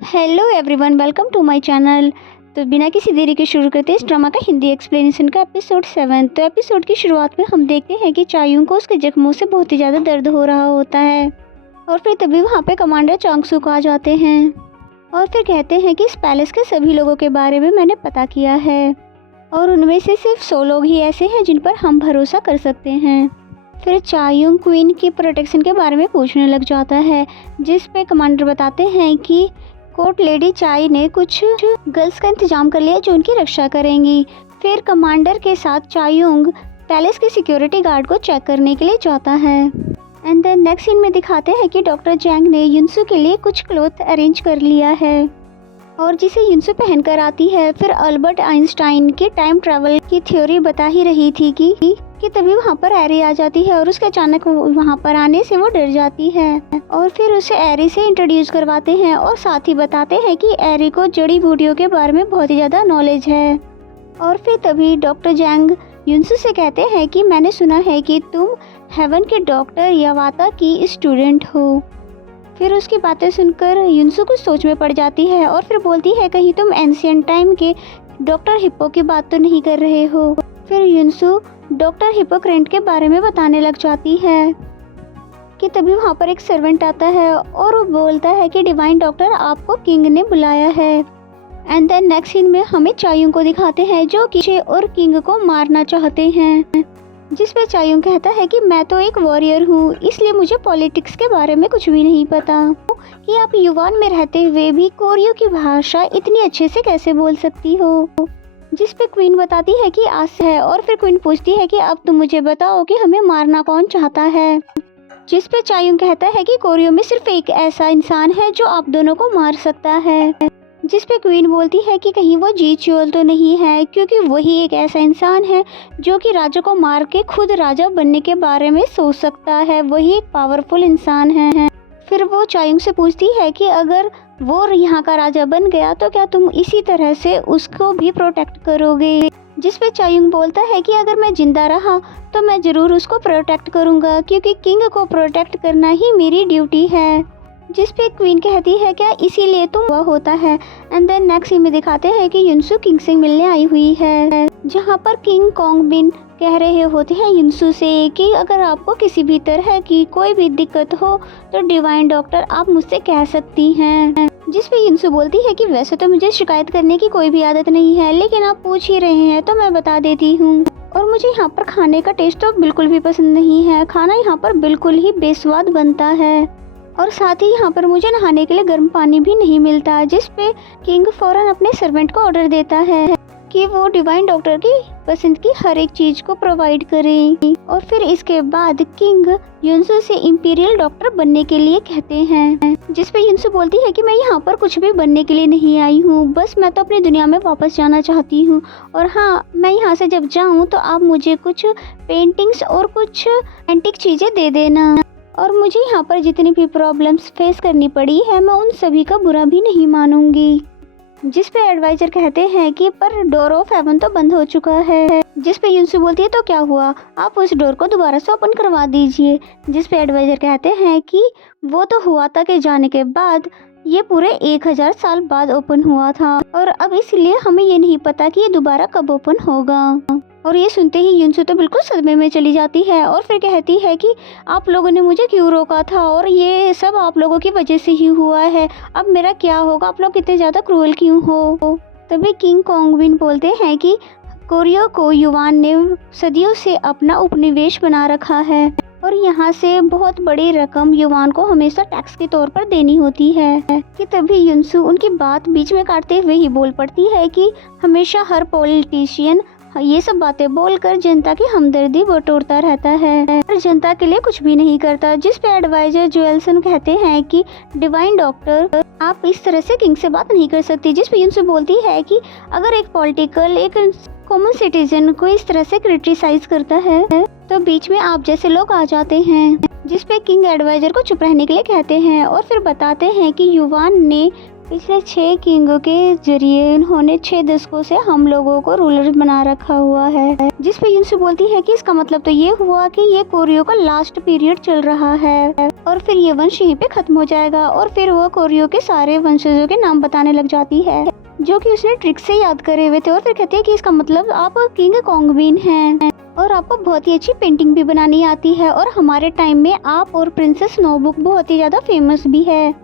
Hello everyone, welcome to my channel. तो बिना किसी देरी के शुरू करते हैं इस ड्रामा का हिंदी एक्सप्लेनेशन का एपिसोड 7। तो एपिसोड की शुरुआत में हम देखते हैं कि चायुंग को उसके जख्मों से बहुत ही ज़्यादा दर्द हो रहा होता है और फिर तभी वहाँ पे कमांडर चांगसूक आ जाते हैं और फिर कहते हैं कि इस पैलेस के सभी लोगों के बारे में मैंने पता किया है और उनमें से सिर्फ 100 लोग ही ऐसे हैं जिन पर हम भरोसा कर सकते हैं। फिर चायुंग क्वीन की प्रोटेक्शन के बारे में पूछने लग जाता है, जिस पे कमांडर बताते हैं कि कोर्ट लेडी चाय ने कुछ गर्ल्स का इंतजाम कर लिया जो उनकी रक्षा करेंगी। फिर कमांडर के साथ चायुंग पैलेस के सिक्योरिटी गार्ड को चेक करने के लिए जाता है। एंड देन नेक्स्ट सीन में दिखाते हैं कि डॉक्टर जैंग ने युनसू के लिए कुछ क्लोथ अरेंज कर लिया है और जिसे युनसू पहनकर आती है। फिर अल्बर्ट आइंस्टाइन की टाइम ट्रैवल की थ्योरी बता ही रही थी कि तभी वहाँ पर एरी आ जाती है और उसके अचानक वहाँ पर आने से वो डर जाती है और फिर उसे एरी से इंट्रोड्यूस करवाते हैं और साथ ही बताते हैं कि एरी को जड़ी बूटियों के बारे में बहुत ही ज़्यादा नॉलेज है। और फिर तभी डॉक्टर जैंग युनसू से कहते हैं कि मैंने सुना है कि तुम हेवन के डॉक्टर यावाता की स्टूडेंट हो। फिर उसकी बातें सुनकर युनसू कुछ सोच में पड़ जाती है और फिर बोलती है, कहीं तुम एंशिएंट टाइम के डॉक्टर हिप्पो की बात तो नहीं कर रहे हो। फिर युनसू डॉक्टर हिप्पोक्रेट के बारे में बताने लग जाती है कि तभी वहाँ पर एक सर्वेंट आता है और वो बोलता है कि डिवाइन डॉक्टर आपको किंग ने बुलाया है। एंड देन नेक्स्ट सीन में हमें चायुंग को दिखाते हैं जो कि और किंग को मारना चाहते हैं, जिस पे चायुंग कहता है कि मैं तो एक वॉरियर हूँ, इसलिए मुझे पॉलिटिक्स के बारे में कुछ भी नहीं पता कि आप युवान में रहते हुए भी कोरियो की भाषा इतनी अच्छे से कैसे बोल सकती हो। जिस पे क्वीन बताती है कि आस है और फिर क्वीन पूछती है कि अब तुम मुझे बताओ कि हमें मारना कौन चाहता है। जिस पे चायुंग कहता है कि कोरियो में सिर्फ एक ऐसा इंसान है जो आप दोनों को मार सकता है। जिस पे क्वीन बोलती है कि कहीं वो जी च्योल तो नहीं है, क्योंकि वही एक ऐसा इंसान है जो कि राजा को मार के खुद राजा बनने के बारे में सोच सकता है, वही एक पावरफुल इंसान है। फिर वो चायुंग से पूछती है कि अगर वो यहाँ का राजा बन गया तो क्या तुम इसी तरह से उसको भी प्रोटेक्ट करोगे। जिस पे चायुंग बोलता है कि अगर मैं जिंदा रहा तो मैं ज़रूर उसको प्रोटेक्ट करूँगा, क्योंकि किंग को प्रोटेक्ट करना ही मेरी ड्यूटी है। जिस पे क्वीन कहती है क्या इसीलिए तुम हुआ होता है। एंड देन नेक्स्ट में दिखाते हैं कि युनसू किंग से मिलने आई हुई है, जहाँ पर किंग कॉन्ग बिन कह रहे होते हैं युनसू से कि अगर आपको किसी भी तरह की कोई भी दिक्कत हो तो डिवाइन डॉक्टर आप मुझसे कह सकती हैं। जिस पे युनसू बोलती है कि वैसे तो मुझे शिकायत करने की कोई भी आदत नहीं है, लेकिन आप पूछ ही रहे हैं तो मैं बता देती हूँ। और मुझे यहाँ पर खाने का टेस्ट तो बिल्कुल भी पसंद नहीं है, खाना यहाँ पर बिल्कुल ही बेस्वाद बनता है और साथ ही यहाँ पर मुझे नहाने के लिए गर्म पानी भी नहीं मिलता। जिस पे किंग फौरन अपने सर्वेंट को ऑर्डर देता है कि वो डिवाइन डॉक्टर की पसंद की हर एक चीज को प्रोवाइड करे। और फिर इसके बाद किंग युनसू से इंपीरियल डॉक्टर बनने के लिए कहते हैं, जिस पे युनसू बोलती है कि मैं यहाँ पर कुछ भी बनने के लिए नहीं आई हूँ, बस मैं तो अपनी दुनिया में वापस जाना चाहती हूँ और हाँ, मैं यहाँ से जब जाऊँ तो आप मुझे कुछ पेंटिंग्स और कुछ एंटिक चीजें दे देना और मुझे यहाँ पर जितनी भी प्रॉब्लम्स फेस करनी पड़ी है मैं उन सभी का बुरा भी नहीं मानूंगी। जिस पे एडवाइजर कहते हैं कि पर डोर ऑफ हेवन तो बंद हो चुका है। जिस पे युनसू बोलती है तो क्या हुआ, आप उस डोर को दोबारा से ओपन करवा दीजिए। जिस पे एडवाइजर कहते हैं कि वो तो हुआ था कि जाने के बाद ये पूरे 1000 साल बाद ओपन हुआ था और अब इसलिए हमें ये नहीं पता कि ये दोबारा कब ओपन होगा। और ये सुनते ही युनसू तो बिल्कुल सदमे में चली जाती है और फिर कहती है कि आप लोगों ने मुझे क्यों रोका था और ये सब आप लोगों की वजह से ही हुआ है, अब मेरा क्या होगा, आप लोग कितने ज़्यादा क्रूअल क्यों हो। तभी किंग कॉन्गविन बोलते हैं कि कोरियो को युवान ने सदियों से अपना उपनिवेश बना रखा है और यहाँ से बहुत बड़ी रकम युवान को हमेशा टैक्स के तौर पर देनी होती है। कि तभी युनसू उनकी बात बीच में काटते हुए ही बोल पड़ती है कि हमेशा हर पॉलिटिशियन ये सब बातें बोलकर जनता की हमदर्दी बटोरता रहता है और जनता के लिए कुछ भी नहीं करता। जिस पे एडवाइजर जोएलसन कहते हैं कि डिवाइन डॉक्टर आप इस तरह से किंग से बात नहीं कर सकती। जिस पे युनसू बोलती है कि अगर एक पॉलिटिकल एक कॉमन सिटीजन को इस तरह से क्रिटिसाइज करता है तो बीच में आप जैसे लोग आ जाते हैं। जिस पे किंग एडवाइजर को चुप रहने के लिए कहते हैं और फिर बताते हैं कि युवान ने पिछले 6 किंगों के जरिए उन्होंने 6 दशकों से हम लोगों को रूलर बना रखा हुआ है, जिस पे युनसू बोलती है कि इसका मतलब तो ये हुआ कि ये कोरियो का लास्ट पीरियड चल रहा है और फिर ये वंश यहीं पे खत्म हो जाएगा। और फिर वह कोरियो के सारे वंशजों के नाम बताने लग जाती है जो कि उसने ट्रिक से याद करे हुए थे, और फिर कहती है कि इसका मतलब आप किंग कोंगबिन हैं और आपको बहुत ही अच्छी पेंटिंग भी बनानी आती है, और हमारे टाइम में आप और प्रिंसेस नोबुक बहुत ही ज़्यादा फेमस भी है,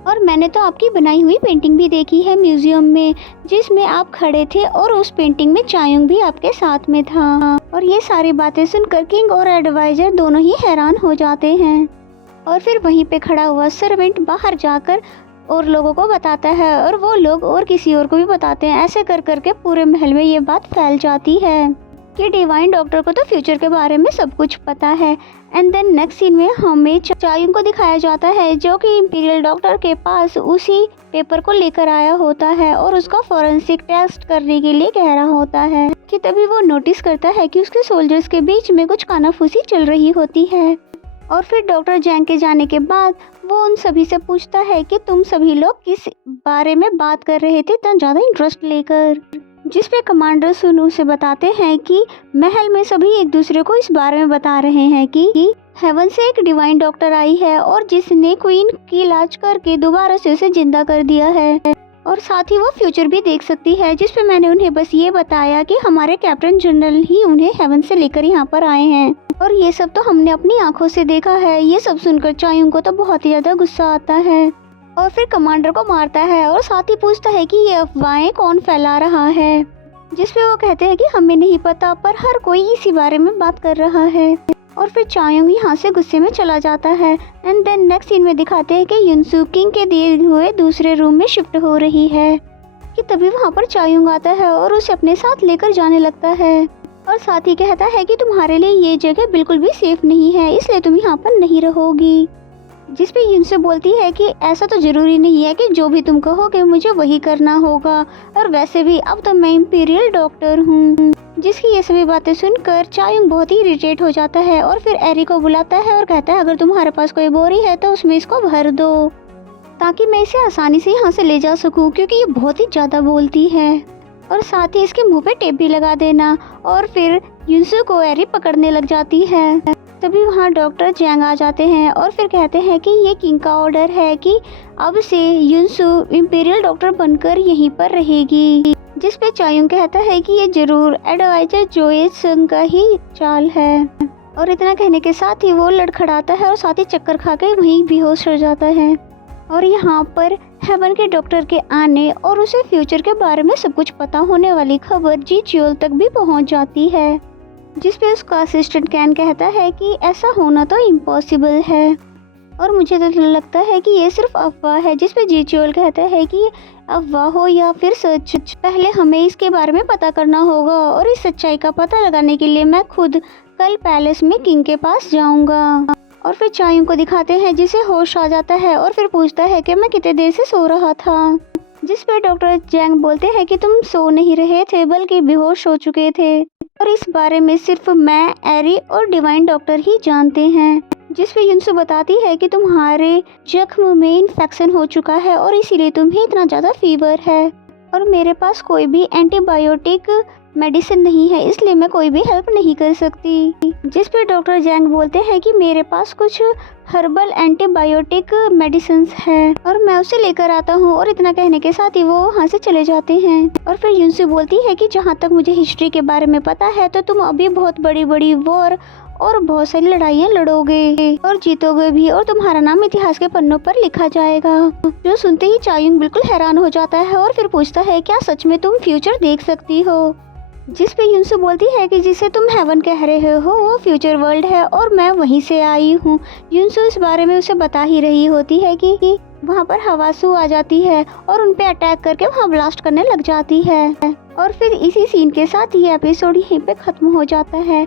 और मैंने तो आपकी बनाई हुई पेंटिंग भी देखी है म्यूजियम में जिसमें आप खड़े थे और उस पेंटिंग में चायुंग भी आपके साथ में था। और ये सारी बातें सुनकर किंग और एडवाइजर दोनों ही हैरान हो जाते हैं, और फिर वहीं पे खड़ा हुआ सर्वेंट बाहर जाकर और लोगों को बताता है और वो लोग और किसी और को भी बताते हैं। ऐसे कर करके पूरे महल में ये बात फैल जाती है कि डिवाइन डॉक्टर को तो फ्यूचर के बारे में सब कुछ पता है। एंड देन नेक्स्ट सीन में हमें चायुंग को दिखाया जाता है जो कि इंपीरियल डॉक्टर के पास उसी पेपर को लेकर आया होता है और उसका फॉरेंसिक टेस्ट करने के लिए कह रहा होता है कि तभी वो नोटिस करता है कि उसके सोल्जर्स के बीच में कुछ कानाफूसी चल रही होती है। और फिर डॉक्टर जैंग के जाने के बाद वो उन सभी से पूछता है कि तुम सभी लोग किस बारे में बात कर रहे थे इतना ज़्यादा इंटरेस्ट लेकर, जिस पे कमांडर सुन उसे बताते हैं कि महल में सभी एक दूसरे को इस बारे में बता रहे हैं कि हेवन से एक डिवाइन डॉक्टर आई है और जिसने क्वीन की इलाज करके दोबारा से उसे जिंदा कर दिया है, और साथ ही वो फ्यूचर भी देख सकती है। जिस पे मैंने उन्हें बस ये बताया कि हमारे कैप्टन जनरल ही उन्हें हेवन से लेकर यहाँ पर आए हैं, और ये सब तो हमने अपनी आंखों से देखा है। ये सब सुनकर चायुंग को तो बहुत ही ज्यादा गुस्सा आता है और फिर कमांडर को मारता है और साथ ही पूछता है कि ये अफवाहें कौन फैला रहा है, जिस पे वो कहते हैं कि हमें नहीं पता पर हर कोई इसी बारे में बात कर रहा है। और फिर चायुंग यहाँ से गुस्से में चला जाता है। एंड देन नेक्स्ट सीन में दिखाते हैं कि युनसू किंग के दिए हुए दूसरे रूम में शिफ्ट हो रही है कि तभी वहाँ पर चायुंग आता है और उसे अपने साथ लेकर जाने लगता है और साथ ही कहता है कि तुम्हारे लिए ये जगह बिल्कुल भी सेफ नहीं है, इसलिए तुम यहाँ पर नहीं रहोगी। जिस पे युनसू बोलती है कि ऐसा तो जरूरी नहीं है कि जो भी तुम कहोगे मुझे वही करना होगा, और वैसे भी अब तो मैं इंपीरियल डॉक्टर हूँ। जिसकी ये सभी बातें सुनकर चायुंग बहुत ही इरिटेट हो जाता है और फिर एरी को बुलाता है और कहता है अगर तुम्हारे पास कोई बोरी है तो उसमें इसको भर दो ताकि मैं इसे आसानी से यहाँ से ले जा सकूँ, क्योंकि ये बहुत ही ज़्यादा बोलती है। और साथ ही इसके मुंह पे टेप भी लगा देना। और फिर युनसू को एरी पकड़ने लग जाती है। तभी वहाँ डॉक्टर जैंग आ जाते हैं और फिर कहते हैं कि ये किंग का ऑर्डर है कि अब से युनसू इंपीरियल डॉक्टर बनकर यहीं पर रहेगी। जिस पे चायुंग कहता है कि ये जरूर एडवाइजर जोए संग का ही चाल है, और इतना कहने के साथ ही वो लड़खड़ाता है और साथ ही चक्कर खा के वहीं बेहोश हो जाता है। और यहाँ पर हेवन के डॉक्टर के आने और उसे फ्यूचर के बारे में सब कुछ पता होने वाली खबर जी च्योल तक भी पहुँच जाती है, जिस पे उसका असिस्टेंट कैन कहता है कि ऐसा होना तो इम्पॉसिबल है और मुझे तो लगता है कि ये सिर्फ अफवाह है। जिस पे जी च्योल कहता है कि अफवाह हो या फिर सच, पहले हमें इसके बारे में पता करना होगा और इस सच्चाई का पता लगाने के लिए मैं खुद कल पैलेस में किंग के पास जाऊंगा। और फिर चायुंग को दिखाते हैं जिसे होश आ जाता है और फिर पूछता है कि मैं कितने देर से सो रहा था। जिस पे डॉक्टर जैंग बोलते हैं कि तुम सो नहीं रहे थे बल्कि बेहोश हो चुके थे, और इस बारे में सिर्फ मैं, एरी और डिवाइन डॉक्टर ही जानते हैं। जिस पे युनसू बताती है कि तुम्हारे जख्म में इन्फेक्शन हो चुका है और इसीलिए तुम्हें इतना ज़्यादा फीवर है, और मेरे पास कोई भी एंटीबायोटिक मेडिसिन नहीं है, इसलिए मैं कोई भी हेल्प नहीं कर सकती। जिस पे डॉक्टर जैंग बोलते हैं कि मेरे पास कुछ हर्बल एंटीबायोटिक मेडिसिन्स है और मैं उसे लेकर आता हूँ, और इतना कहने के साथ ही वो वहाँ से चले जाते हैं। और फिर युनसू बोलती है कि जहाँ तक मुझे हिस्ट्री के बारे में पता है तो तुम अभी बहुत बड़ी बड़ी वॉर और बहुत सारी लड़ाइयाँ लड़ोगे और जीतोगे भी, और तुम्हारा नाम इतिहास के पन्नों पर लिखा जाएगा। जो सुनते ही चायुंग बिल्कुल हैरान हो जाता है और फिर पूछता है क्या सच में तुम फ्यूचर देख सकती हो। जिस पे युनसू बोलती है कि जिसे तुम हेवन कह रहे हो वो फ्यूचर वर्ल्ड है और मैं वहीं से आई हूँ। युनसू इस बारे में उसे बता ही रही होती है कि वहाँ पर हवासू आ जाती है और उन पे अटैक करके वहाँ ब्लास्ट करने लग जाती है। और फिर इसी सीन के साथ ये एपिसोड यहीं पे ख़त्म हो जाता है।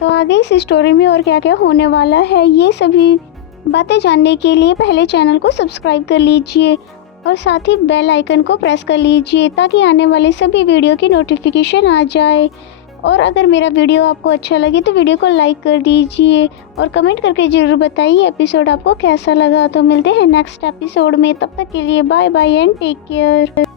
तो आगे इस स्टोरी में और क्या क्या होने वाला है ये सभी बातें जानने के लिए पहले चैनल को सब्सक्राइब कर लीजिए और साथ ही बेल आइकन को प्रेस कर लीजिए ताकि आने वाले सभी वीडियो की नोटिफिकेशन आ जाए। और अगर मेरा वीडियो आपको अच्छा लगे तो वीडियो को लाइक कर दीजिए और कमेंट करके ज़रूर बताइए एपिसोड आपको कैसा लगा। तो मिलते हैं नेक्स्ट एपिसोड में, तब तक के लिए bye bye and take care.